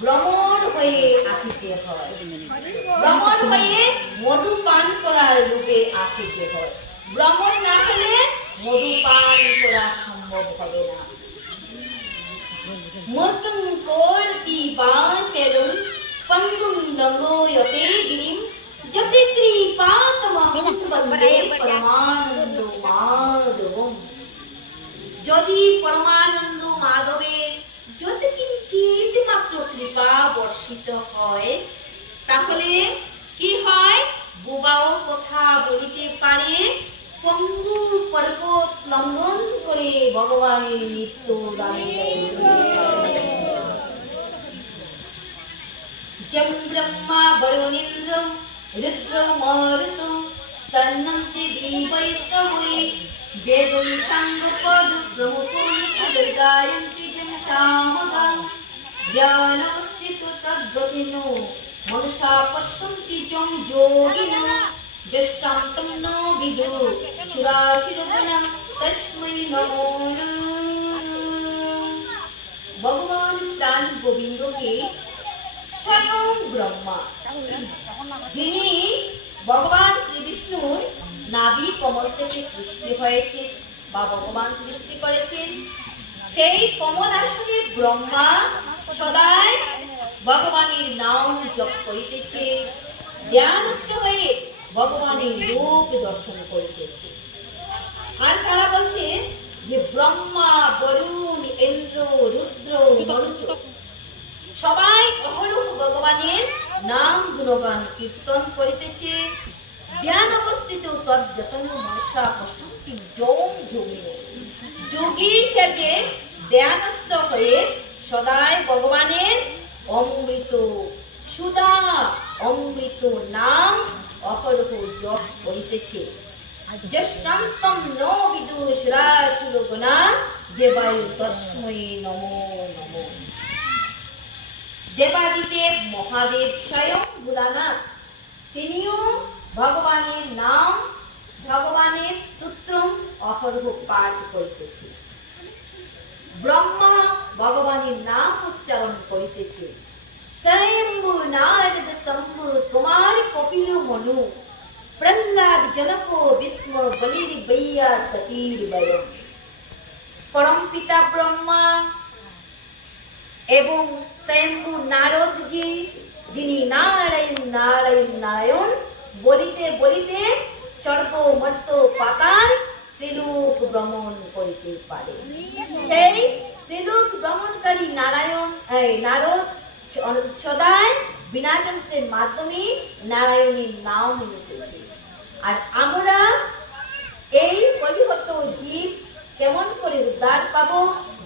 ভ্রমণ হয়ে আসিতে হয়, ভ্রমণ হয়ে মধু পান করার লোভে আসিতে হয়। ভ্রমণ না হলে মধু পান করা সম্ভব হবে না। মতুং কোরতি বাচরুং পঙ্গুং লঙ্ঘয়তে গিরিম যতি কৃপাতমহং বন্দে পরমানন্দ মাধবম। যদি পরমানন্দ মাধবের যদি কিঞ্চিত মাত্র কৃপা বর্ষিত হয়, তাহলে কি হয়? বুবাও কথা বলিতে পারে, পঙ্গু পর্বত লঙ্ঘন করে ভগবানের নিত্য দানে জম ব্রহ্মা বরুণেন্দ্রম রুদ্র মারুতম স্তন্নন্তি দীপৈস্তবৈ বেদৈ সাঙ্গপদ ব্রহ্মপুরুষগায়ন্তি জম সামগাং জ্ঞানবস্থিত তদ্গতিনো মনসা পশ্যন্তি জম যোগিনো যশান্তম ন বিদু সুরাসিরগণ তস্मै নমো নমঃ। ভগবান প্রাণ গোবিন্দকে স্বয়ং ব্রহ্মা, যিনি ভগবান শ্রী বিষ্ণুর নাভি কমল থেকে সৃষ্টি হয়েছে বা ভগবান সৃষ্টি করেছেন, সেই কমল আসনে ব্রহ্মা সদাই ভগবানের নাম জপ করিতেছে, ধ্যানস্থ হয়ে ভগবানের রূপ দর্শন করিতেছে। আর তারা বলছে যে ব্রহ্মা, বরুণ, ইন্দ্র, রুদ্র, মরুত সবাই অহরহ ভগবানের নাম গুণগান কীর্তন করিতেছে। ধ্যান অবস্থিত তদ্গতন মনসা পশ্যন্তি যম যোগিনো। যোগী সেজে ধ্যানস্থ হয়ে সদাই ভগবানের অমৃত সুধা অমৃত নাম অহরহ জপ করিতেছে। যশান্তম ন বিদু সুরাসুরগণা দেবায় তস্मै নমো নমঃ। দেবাদিদেব মহাদেব স্বয়ং ভোলানাথ, তিনিও ভগবানের নাম, ভগবানের স্তোত্রম অহরহ পাঠ করিতেছে। ব্রহ্মা ভগবানের নাম উচ্চারণ করিতেছে। স্বয়ম্ভু নারদ শম্ভু কুমার কপিল মনু প্রহ্লাদ জনক বিষ্ম বলির বৈয়া সতীর বয়ম। পরম পিতা ব্রহ্মা এবং স্বয়ম্ভু নারদজি, যিনি নারায়ণ নারায়ণ নারায়ণ বলিতে বলিতে স্বর্গ মর্ত্য পাতাল ত্রিলোক ভ্রমণ করিতে পারে। সেই ত্রিলোক ভ্রমণকারী নারদ সদাই বিনা যন্ত্রের মাধ্যমে নারায়ণের নাম নিতেছে। আর আমরা এই কলিহত জীব কেমন করে উদ্ধার পাবো?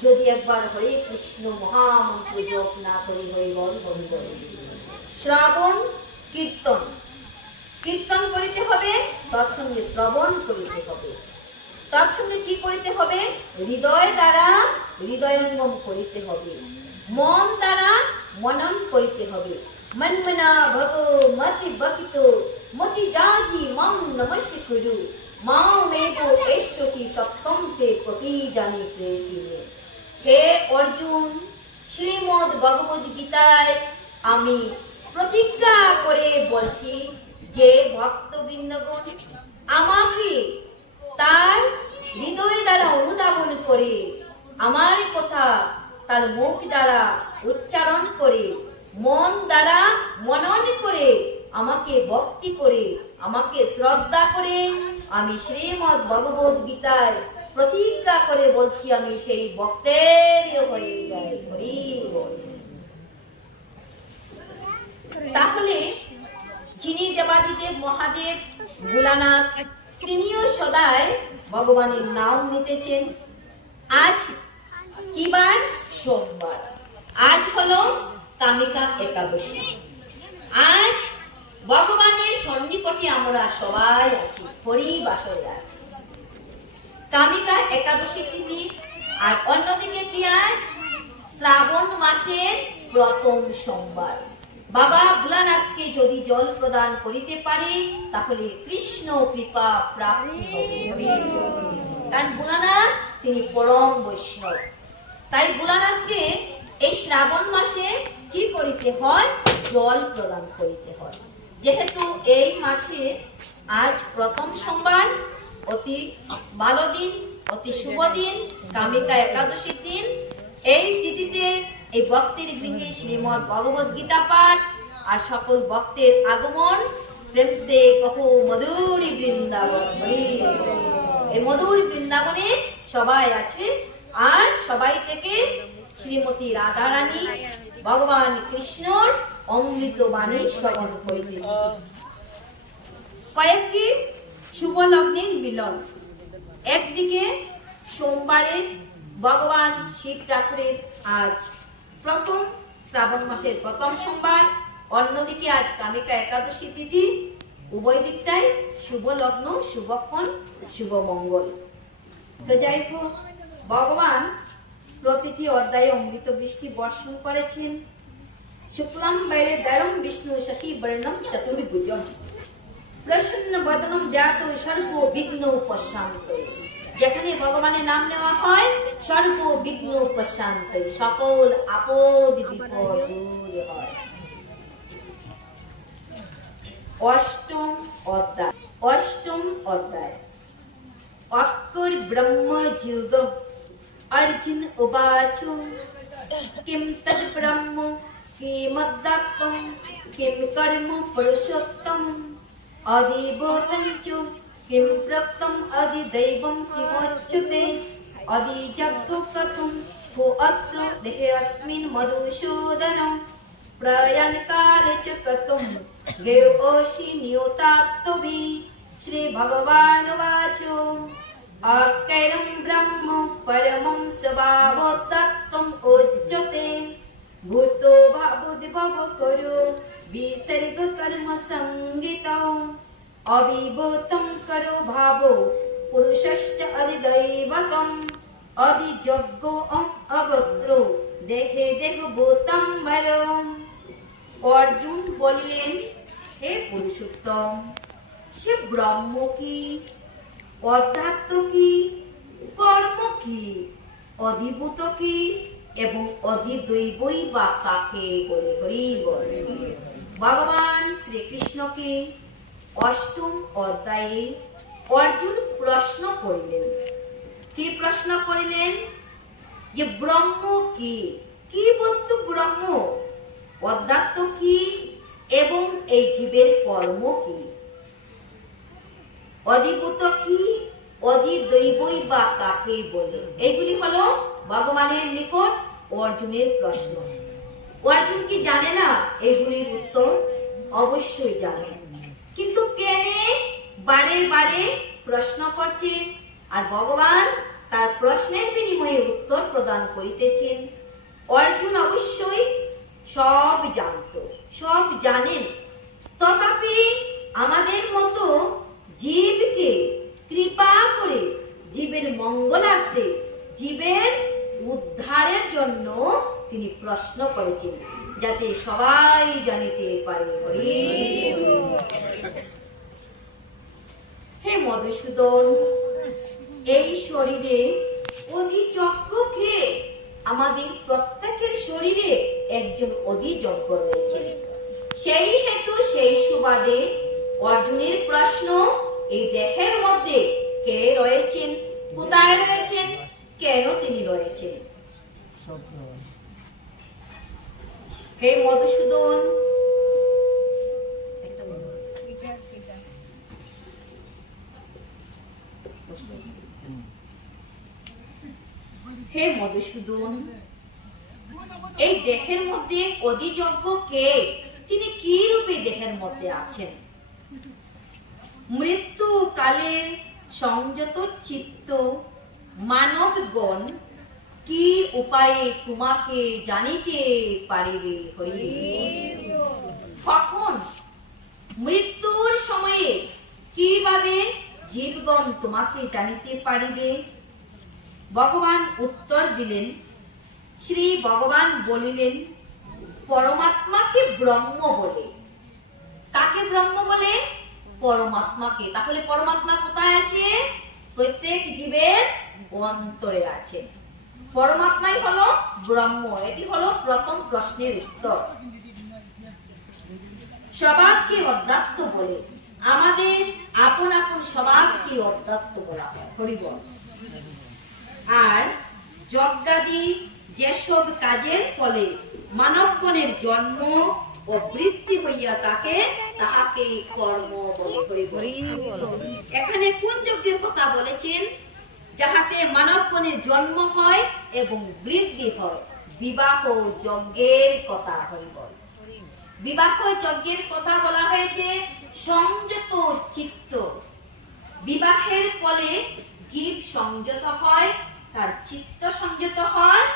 যদি একবার হরে কৃষ্ণ মহামন্ত্র জপ না করি, হরি বল হরি বল। শ্রবণ কীর্তন, কীর্তন করিতে হবে, তৎসঙ্গে শ্রবণ করিতে হবে। তৎসঙ্গে কি করিতে হবে? হৃদয় দ্বারা হৃদয়ঙ্গম করিতে হবে, মন দ্বারা মনন করিতে হবে। মন্মনা ভব মতি বকিত মতি জাজি মম নমস্য কুরু মামেব এশ্বসি সত্যম তে প্রতি জানি প্রেষিনে। হে অর্জুন, শ্রীমদ্ ভগবদ গীতায় আমি প্রতিজ্ঞা করে বলছি যে ভক্তবৃন্দগণ আমাকে তার হৃদয় দ্বারা অনুধাবন করে, আমার কথা তার মুখ দ্বারা উচ্চারণ করে, মন দ্বারা মনন করে, আমাকে ভক্তি করে, আমাকে শ্রদ্ধা করে, আমি শ্রীমদ্ ভগবদ গীতায় প্রতিজ্ঞা করে বলছি আমি সেই ভক্তের হয়ে যাই। হরি বল। তাহলে যিনি দেবাদিদেব মহাদেব ভোলানাথ, তিনিও সদাই ভগবানের নাম নিতেছেন। আজ কি বার? সোমবার। আজ হলো কামিকা একাদশী। আজ ভগবানের সন্নিকটে আমরা সবাই আছি, হরিবাসরে আছি। কামিকা একাদশী তিথি। আর অন্যদিকে কি? আজ শ্রাবণ মাসের প্রথম সোমবার। বাবা ভোলানাথকে যদি জল প্রদান করিতে পারি, তাহলে কৃষ্ণ কৃপা প্রাপ্তি হবে। কারণ ভোলানাথ তিনি পরম বৈষ্ণব। তাই ভোলানাথকে এই শ্রাবণ মাসে কি করি? হয়, জল প্রদান করিতে হয়। যেহেতু এই মাসে আজ প্রথম সোমবার, অতি ভালো দিন, অতি শুভ দিন, কামিকা একাদশীর দিন, এই তিথিতে এই ভক্তের গৃহে শ্রীমদ্ ভগবত গীতা পাঠ আর সকল ভক্তের আগমন। প্রেম সে কহো মধুরী বৃন্দাবন। এই মধুরী বৃন্দাবনে সবাই আছে, আর সবাই থেকে শ্রীমতী রাধারানী ভগবান কৃষ্ণর অমৃত বাণী শ্রবণ করিতেছি। কয়েকটি শুভ লগ্নের মিলন। একদিকে সোমবারে ভগবান শিব ঠাকুরের আজ প্রথম শ্রাবণ মাসের প্রথম সোমবার, অন্যদিকে আজ কামিকা একাদশী তিথি। উভয় দিকটাই শুভ লগ্ন, শুভক্ষণ, শুভ মঙ্গল। তো যাই হোক, ভগবান প্রতিটি অধ্যায়ে অমৃত বৃষ্টি বর্ষণ করেছেন। শুক্লাম বাইরে দরম বিষ্ণু শশী বর্ণম চতুর্ভুজম প্রসন্ন বদনম ধ্যাত সর্ব বিঘ্ন উপশান্ত। যেখানে ভগবানের নাম নেওয়া হয়, সর্ব বিঘ্ন উপশান্ত, সকল আপদ বিপদ দূর হয়। অষ্টম অধ্যায় অক্ষর ব্রহ্ম যুগ। अर्जुन उवाचु किम तद ब्रह्म किमद्दत्तं किम कर्म पुरुषोत्तम अधिभूतञ्च किम प्रक्तम अधिदैवं किमोच्यते अधिजग्गो कथं को अत्र देहे अस्मिन् मधुसूदन प्रयाण काले च कथं गेयोषि नियोतात्तवि। श्री भगवान वाचो अकैरं ब्रह्म परमं स्वभावोत्तत्त्वम् उच्यते भूतो भावोद्भव करो विसर्ग कर्म संगितम् अविभूतं करो भावो पुरुषश्च अधिदैवतम् अधिजग्गो अवक्रो देहे देहभूतं वरम्। अर्जुन বলিলেন, হে পুরুষোত্তম, সে ব্রহ্ম কি, অধ্যাত্ম কি, কর্ম কি, অধিভূত কি এবং অধিদৈবই বা কাকে বলে? হরি বল। ভগবান শ্রীকৃষ্ণকে অষ্টম অধ্যায়ে অর্জুন প্রশ্ন করিলেন। কি প্রশ্ন করিলেন? যে ব্রহ্ম কি, কি বস্তু ব্রহ্ম, অধ্যাত্ম কি এবং এই জীবের কর্ম কি, অধিভূত কি, অধিদৈবই বা কাকে বলে? এইগুলি হলো ভগবানের নিকট অর্জুনের প্রশ্ন। অর্জুন কি জানে না এইগুলির উত্তর? অবশ্যই জানে, কিন্তু কেনে বারে বারে প্রশ্ন করছে, আর ভগবান তার প্রশ্নের বিনিময়ে উত্তর প্রদান করিতেছেন। অর্জুন অবশ্যই সব জানত, সব জানেন, তথাপি আমাদের মতো জীবকে কৃপা করে জীবের মঙ্গলার্থে, জীবের উদ্ধারের জন্য তিনি প্রশ্ন করেছেন, যাতে সবাই জানিতে পারে। হে মধুসূদন, এই শরীরে অধিযজ্ঞ কে? আমাদের প্রত্যেকের শরীরে একজন অধিযজ্ঞ রয়েছে। সেই হেতু সেই সুবাদে অর্জুনের প্রশ্ন, এই দেহের মধ্যে কে রয়েছেন, কোথায় রয়েছেন, কেন তিনি রয়েছেন? হে মধুসূদন, হে মধুসূদন, এই দেহের মধ্যে অধিযজ্ঞ কে? তিনি কি রূপে দেহের মধ্যে আছেন? মৃত্যু কালে সংযত চিত্ত মানবগণ কি উপায়ে তোমাকে জানিতে পারিবে? কখন? মৃত্যুর সময়ে কিভাবে জীবগণ তোমাকে জানিতে পারিবে? ভগবান উত্তর দিলেন। শ্রী ভগবান বলিলেন, পরমাত্মাকে ব্রহ্ম বলে। কাকে ব্রহ্ম বলে? পরমাত্মাকে। তাহলে পরমাত্মা কোথায় আছে? প্রত্যেক জীবের অন্তরে আছে। পরমাত্মাই হলো ব্রহ্ম। এটি হলো প্রথম প্রশ্নের উত্তর। স্বভাবকে অধ্যাত্ম বলে, আমাদের আপন আপন স্বভাবকে অধ্যাত্ম বলা হয়। হরি বল। আর যজ্ঞাদি যেসব কাজের ফলে মানবগণের জন্ম ও বৃদ্ধি হইয়া থাকে তাহাকে কর্ম বলে। হরি বল। এখানে কোন যজ্ঞের কথা বলেছেন? যাহাতে মানবগণের জন্ম হয় এবং বৃদ্ধি হয়, বিবাহ যজ্ঞের কথা। হরি বল। বিবাহ যজ্ঞের কথা বলা হয়েছে সংযত চিত্ত। বিবাহের ফলে জীব সংযত হয়, তার চিত্ত সংযত হয়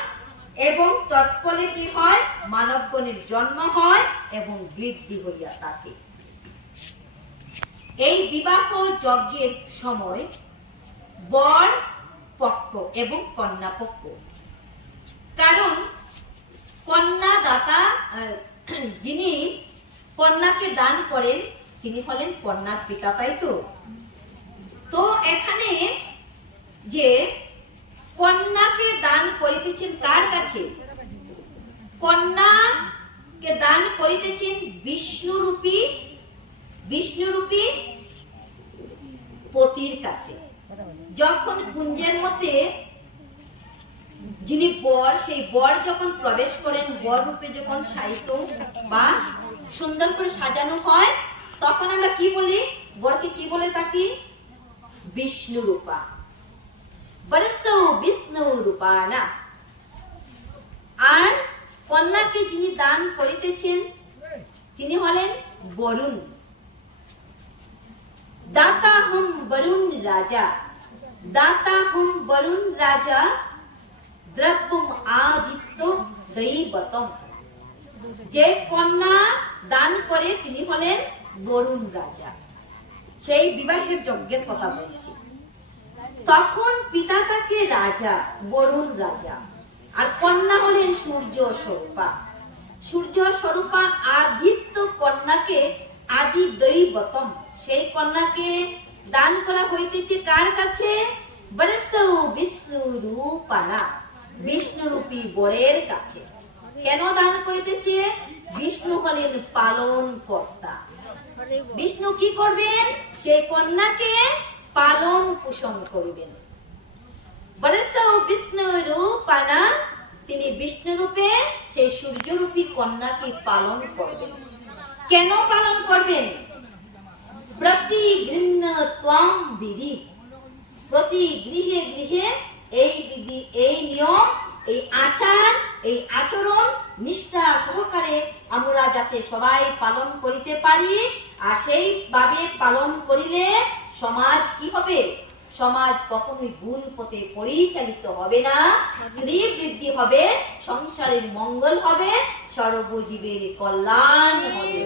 এবং তৎফলে কি হয়? মানবগণের জন্ম হয় এবং বৃদ্ধি হইয়া থাকে। এই বিবাহ যজ্ঞের সময় বর পক্ষ এবং কন্যা পক্ষ, কারণ কন্যা দাতা যিনি কন্যাকে দান করেন তিনি হলেন কন্যার পিতা, তাই তো? তো এখানে যে কন্যাকে দান করিতেছেন কার কাছে? কন্যাকে দান করিতেছেন বিষ্ণুরূপী পতির কাছে। যখন কুঞ্জের মধ্যে যিনি বর, সেই বর যখন প্রবেশ করেন, বর রূপে যখন শায়িত বা সুন্দর করে সাজানো হয়, তখন আমরা কি বলি? বরকে কি বলে থাকি? বিষ্ণু রূপা। বিষ্ণু রূপা না। আর কন্যাকে যিনি দান করিতেছেন তিনি হলেন বরুণ। দাতা হম বরুণ রাজা, দাতা হম বরুণ রাজা, দ্রব্যম আদিত্য দৈবতম। যে কন্যা দান করে তিনি হলেন বরুণ রাজা। সেই বিবাহের যজ্ঞের কথা বলছি। তখন পিতা তাকে রাজা, বরুণ রাজা, আর কন্যা হলেন সূর্য স্বরূপা। সূর্য স্বরূপা আদিত্য কন্যাকে আদি দৈবতম, সেই কন্যাকে দান করা হইতেছে কার কাছে? বিষ্ণু রূপানা, বিষ্ণুরূপী বরের কাছে। কেন দান করিতেছে? বিষ্ণু হলেন পালন কর্তা। বিষ্ণু কি করবেন? সেই কন্যাকে পালন পোষণ করবেন। বিষ্ণু রূপানা, তিনি বিষ্ণু রূপে সেই সূর্যরূপী কন্যাকে পালন করবেন। কেন পালন করবেন? প্রতি গৃহ্ণ ত্বং বিধি, প্রতি গৃহে গৃহে এই বিধি, এই নিয়ম, এই আচার, এই আচরণ নিষ্ঠা সহকারে আমরা যাতে সবাই পালন করিতে পারি। আর সেইভাবে পালন করিলে সমাজ কি হবে? সমাজ কখনোই ভুল পথে পরিচালিত হবে না, স্ত্রী বৃদ্ধি হবে, সংসারের মঙ্গল হবে, সর্বজীবের কল্যাণ হবে।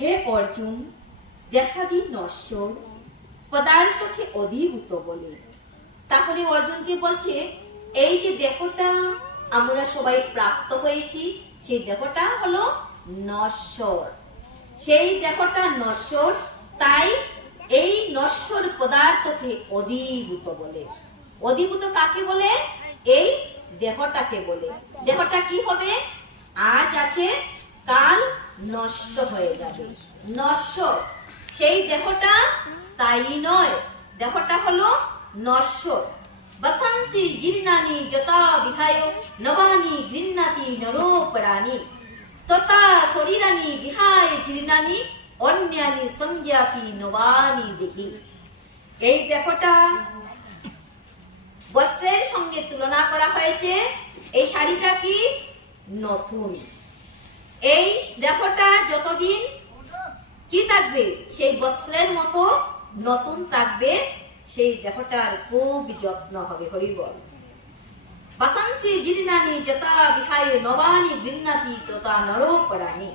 হে অর্জুন, দেহাদি নশ্বর, পদার্থকে অধিভূত বলে। তাহলে অর্জুনকে বলছে এই যে দেহটা আমরা সবাই প্রাপ্ত হয়েছি, সেই দেহটা হলো নশ্বর। সেই দেহটা নশ্বর, তাই এই নশ্বর পদার্থকে অধিভূত বলে। অধিভূত কাকে বলে? এই দেহটাকে বলে। দেহটা কি হবে? আজ আছে, কাল নষ্ট হয়ে যাবে, নশ্বর। সেই দেহটা স্থায়ী নয়, দেহটা হলো নশ্বর। বসন্তি জীর্ণানি যথা বিহায় নবানি গৃহ্ণাতি নরোপরাণি, তথা শরীরানি বিহায় জীর্ণানি অন্যানি সংজ্ঞাতি নবানি দেহি। এই দেহটা বস্ত্রের সঙ্গে তুলনা করা হয়েছে। এই শাড়িটা কি? নতুন। এই দেহটা যতদিন কি থাকবে? সেই বস্ত্রের মতো নতুন থাকবে। সেই দেহটার খুব যত্ন হবে। হরি বল। বাসান্সি জীর্ণানি যথা বিহায় নবানি গৃহ্ণাতি তথা নরোপরাণি।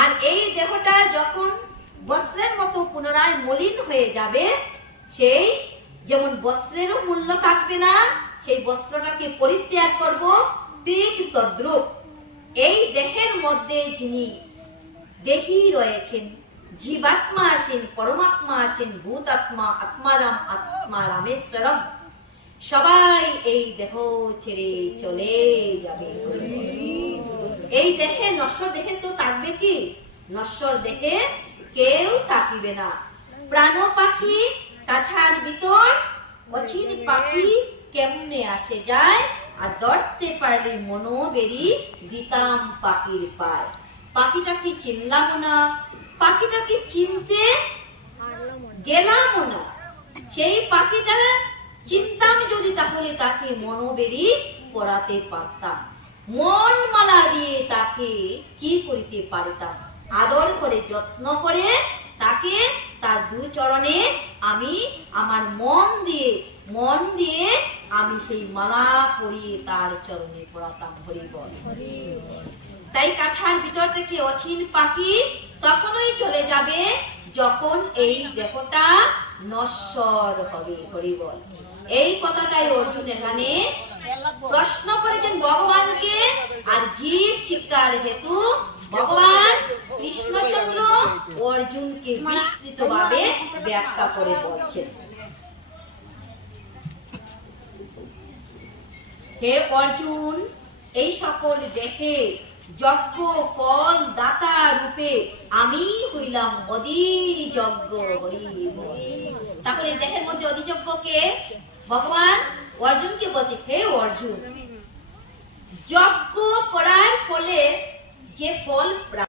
আর এই দেহটা যখন বস্ত্রের মতো পুনরায় মলিন হয়ে যাবে, সেই যেমন বস্ত্রেরও মূল্য থাকবে না, সেই বস্ত্রটাকে পরিত্যাগ করব, ঠিক তদ্রূপ এই দেহের মধ্যে যিনি দেহি রয়েছেন, জীবাত্মা আছেন, পরমাত্মা আছেন, ভূতাত্মা, আত্মারাম, আত্মা রামেশ্বরম, সবাই এই দেহ ছেড়ে চলে যাবে। এই দেহে, নশ্বর দেহে তো থাকবে কি? নশ্বর দেহে কেউ থাকিবে না। প্রাণ পাখি কাছার ভিতর, অচিন পাখি কেমনে আসে যায়, আর ধরতে পারলে মনো বেরি দিতাম পাখির পায়। পাখিটাকে চিনলাম না, পাখিটাকে চিনতে গেলাম না। সেই পাখিটা চিনতাম যদি, তাহলে তাকে মনোবেরি পড়াতে পারতাম, মন মালা দিয়ে তাকে কি করিতে পারিতাম, আদর করে যত্ন করে তাকে তার দু চরণে আমি আমার মন দিয়ে আমি সেই মালা পরিয়ে তার চরণে পড়াতাম। হরি বল। তাই কাছার ভিতর থেকে অচিন পাখি তখনই চলে যাবে যখন এই দেহটা নশ্বর হবে। হরি বল। এই কথাটাই অর্জুন এখানে প্রশ্ন করেছেন ভগবানকে, আর জীব শিক্ষার হেতু ভগবান কৃষ্ণচন্দ্র অর্জুনকে বিস্তৃতভাবে ব্যাখ্যা করে বলছেন। হে অর্জুন, এই সকল দেখে যজ্ঞ ফল দাতা রূপে আমি হইলাম অধিযজ্ঞ। হরি বল। তাহলে দেহের মধ্যে অধিযজ্ঞ কে? ভগবান অর্জুনকে বলছে, হে অর্জুন, যজ্ঞ করার ফলে যে ফল